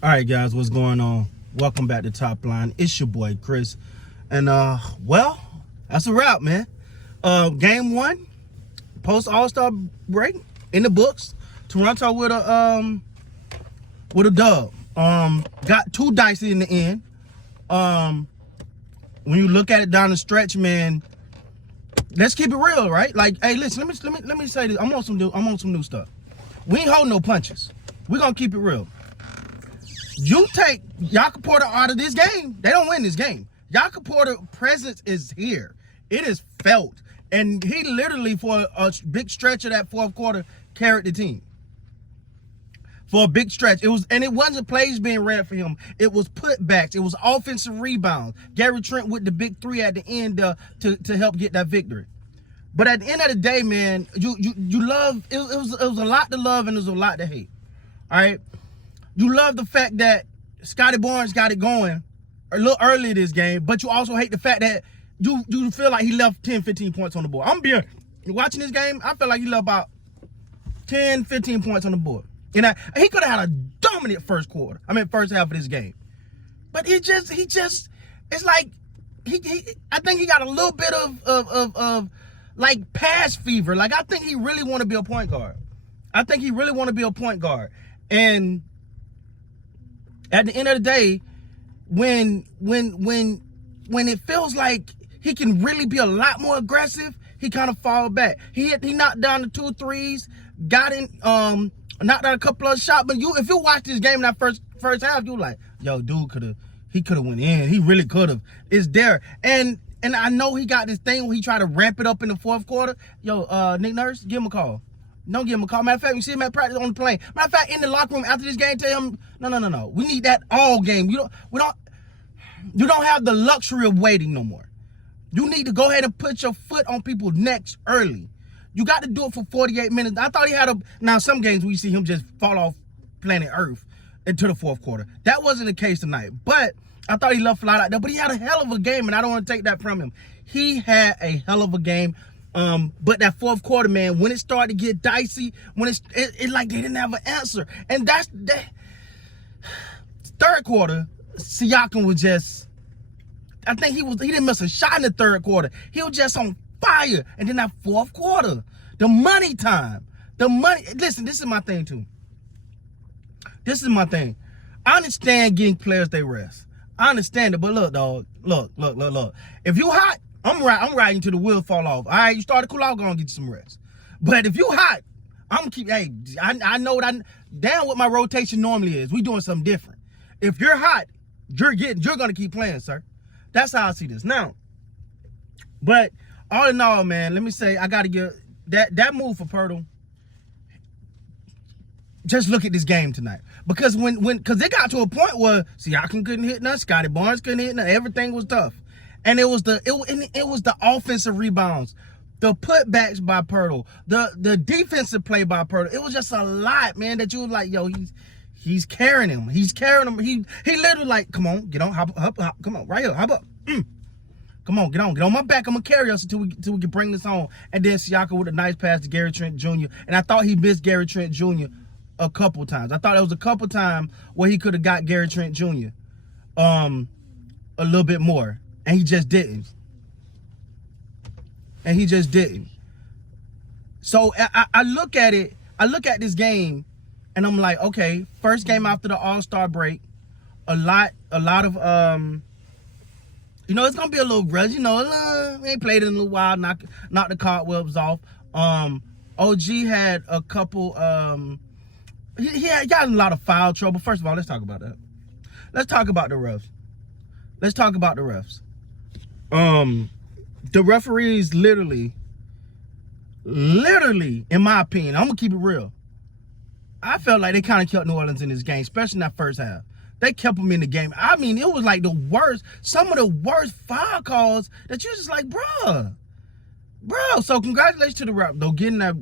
All right, guys, what's going on? Welcome back to Top Line. It's your boy Chris, and well, that's a wrap, man. Game one, post All-Star break in the books. Toronto with a dub. Got too dicey in the end. When you look at it down the stretch, man, let's keep it real, right? Like, hey, listen, let me say this. I'm on some new stuff. We ain't holding no punches. We're gonna keep it real. You take Jakob out of this game, they don't win this game. Jakob presence is here. It is felt. And he literally, for a big stretch of that fourth quarter, carried the team. For a big stretch. It wasn't plays being ran for him. It was putbacks. It was offensive rebounds. Gary Trent with the big three at the end to help get that victory. But at the end of the day, man, you love, it was a lot to love and it was a lot to hate. All right? You love the fact that Scotty Barnes got it going a little early this game, but you also hate the fact that you feel like he left 10, 15 points on the board. I'm being watching this game, I feel like he left about 10, 15 points on the board. And he could have had a dominant first half of this game. But he just, it's like, I think he got a little bit of like pass fever. Like, I think he really want to be a point guard. And at the end of the day, when it feels like he can really be a lot more aggressive, he kind of fall back. He knocked down the 2 threes, got in, knocked out a couple of shots. But if you watch this game in that first half, you like, yo, dude could have went in. He really could have. It's there. And I know he got this thing where he tried to ramp it up in the fourth quarter. Yo, Nick Nurse, give him a call. Don't give him a call. Matter of fact, you see him at practice on the plane. Matter of fact, in the locker room after this game, tell him, no. We need that all game. You don't have the luxury of waiting no more. You need to go ahead and put your foot on people's necks early. You got to do it for 48 minutes. I thought he had now some games we see him just fall off planet Earth into the fourth quarter. That wasn't the case tonight. But I thought he left flat out there. But he had a hell of a game, and I don't want to take that from him. He had a hell of a game. But that fourth quarter, man, when it started to get dicey, when it like they didn't have an answer. And that third quarter, Siakam was just, I think he didn't miss a shot in the third quarter. He was just on fire. And then that fourth quarter, the money time. Listen, this is my thing too. I understand getting players they rest. I understand it, but look, dog, look. If you hot, I'm riding till the wheels fall off. All right, you start to cool out, go and get you some rest. But if you hot, I'm gonna keep, hey, I know what my rotation normally is. We doing something different. If you're hot, you're gonna keep playing, sir. That's how I see this. Now, but all in all, man, let me say, I gotta give that move for Poetl. Just look at this game tonight. Because because it got to a point where Siakam couldn't hit nothing, Scotty Barnes couldn't hit nothing, everything was tough. And it was the offensive rebounds, the putbacks by Poetl, the defensive play by Poetl. It was just a lot, man, that you was like, yo, he's carrying him. He literally like, come on, get on, hop, come on, right here, hop up. Come on, get on my back. I'm gonna carry us until we can bring this on. And then Siakam with a nice pass to Gary Trent Jr. And I thought he missed Gary Trent Jr. a couple times. I thought there was a couple times where he could have got Gary Trent Jr. a little bit more. And he just didn't. So I look at it, I look at this game, and I'm like, okay, first game after the All-Star break, a lot of, it's going to be a little grudge, we ain't played in a little while, knock the cartwheels off. OG had a couple, he got in a lot of foul trouble. First of all, let's talk about that. Let's talk about the refs. The referees literally, in my opinion, I'm gonna keep it real, I felt like they kind of kept New Orleans in this game, especially in that first half. They kept them in the game. I mean, it was like some of the worst foul calls that you just like, bro. So congratulations to the Raptors, though, getting that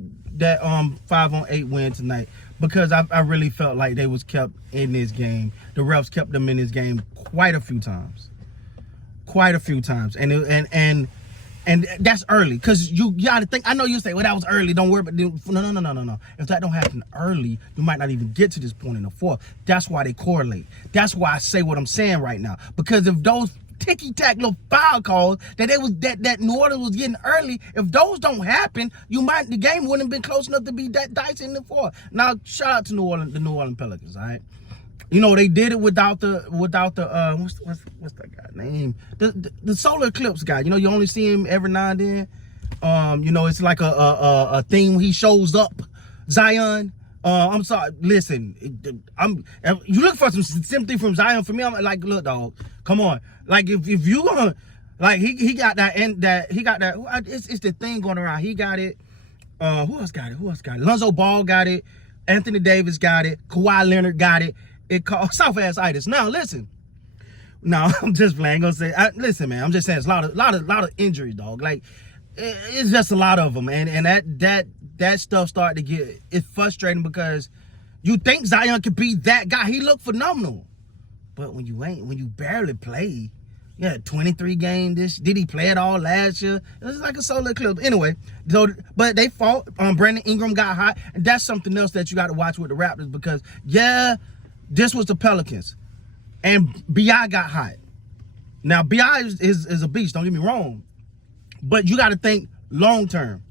5-on-8 win tonight, because I really felt like they was kept in this game. The refs kept them in this game quite a few times. And And that's early, because you got to think. I know you say, well, that was early, don't worry. But no. If that don't happen early, you might not even get to this point in the fourth. That's why they correlate. That's why I say what I'm saying right now. Because if those ticky-tack little foul calls that New Orleans was getting early, if those don't happen, the game wouldn't have been close enough to be that dicey in the fourth. Now, shout out to the New Orleans Pelicans, all right? You know, they did it without the what's that guy's name? The solar eclipse guy. You know, you only see him every now and then. You know, it's like a thing when he shows up. Zion. I'm sorry. Listen, you look for some sympathy from Zion. For me, I'm like, look, dog, come on. Like if you gonna, like he got that, and that he got that. It's the thing going around. He got it. Who else got it? Lonzo Ball got it. Anthony Davis got it. Kawhi Leonard got it. It called soft-ass-itis. Now listen. No, I'm just playing. Gonna say, listen, man. I'm just saying, it's a lot of injuries, dog. Like it's just a lot of them, and that stuff started to get, it's frustrating, because you think Zion could be that guy. He looked phenomenal, but when you barely play, yeah, 23 games. Did he play it all last year? It was like a solar eclipse. Anyway, so but they fought. Brandon Ingram got hot, and that's something else that you got to watch with the Raptors, because yeah. This was the Pelicans, and B.I. got hot. Now, B.I. is a beast, don't get me wrong, but you got to think long term.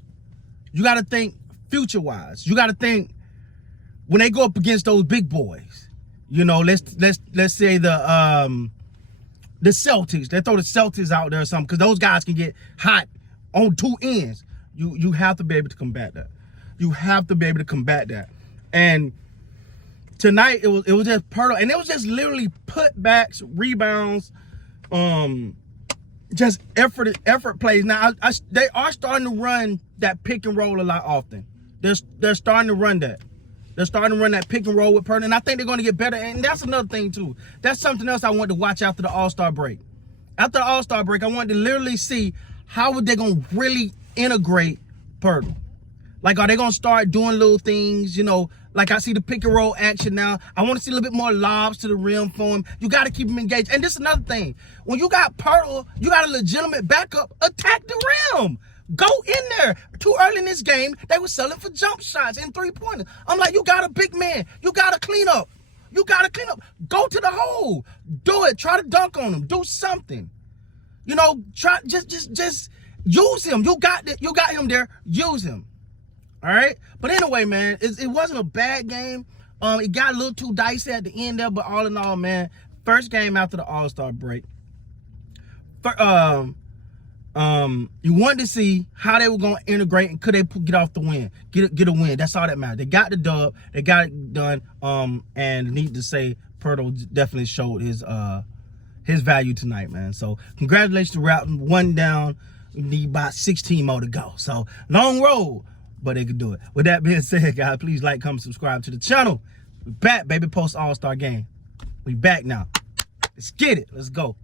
You got to think future-wise. You got to think when they go up against those big boys. You know, let's say the Celtics. They throw the Celtics out there or something, because those guys can get hot on two ends. You have to be able to combat that. You have to be able to combat that. And tonight it was just Poetl, and it was just literally putbacks, rebounds, just effort plays. Now they are starting to run that pick and roll a lot often. They're starting to run that. They're starting to run that pick and roll with Poetl, and I think they're going to get better. And that's another thing too. That's something else I want to watch after the All-Star break. After the All-Star break, I wanted to literally see how they going to really integrate Poetl. Like, are they going to start doing little things, you know, like I see the pick and roll action now. I want to see a little bit more lobs to the rim for him. You got to keep him engaged. And this is another thing. When you got Poetl, you got a legitimate backup, attack the rim. Go in there. Too early in this game, they were selling for jump shots and three-pointers. I'm like, you got a big man. You got to clean up. You got to clean up. Go to the hole. Do it. Try to dunk on him. Do something. You know, try just use him. You got him there. Use him. All right, but anyway, man, it wasn't a bad game. It got a little too dicey at the end there, but all in all, man, first game after the All-Star break. You wanted to see how they were gonna integrate, and could they get off the win, get a win. That's all that mattered. They got the dub, they got it done. And need to say, Poetl definitely showed his value tonight, man. So congratulations to Raptors, 1 down. We need about 16 more to go. So long road, but they could do it. With that being said, guys, please like, comment, subscribe to the channel. We back, baby, post All-Star game. We back now. Let's get it. Let's go.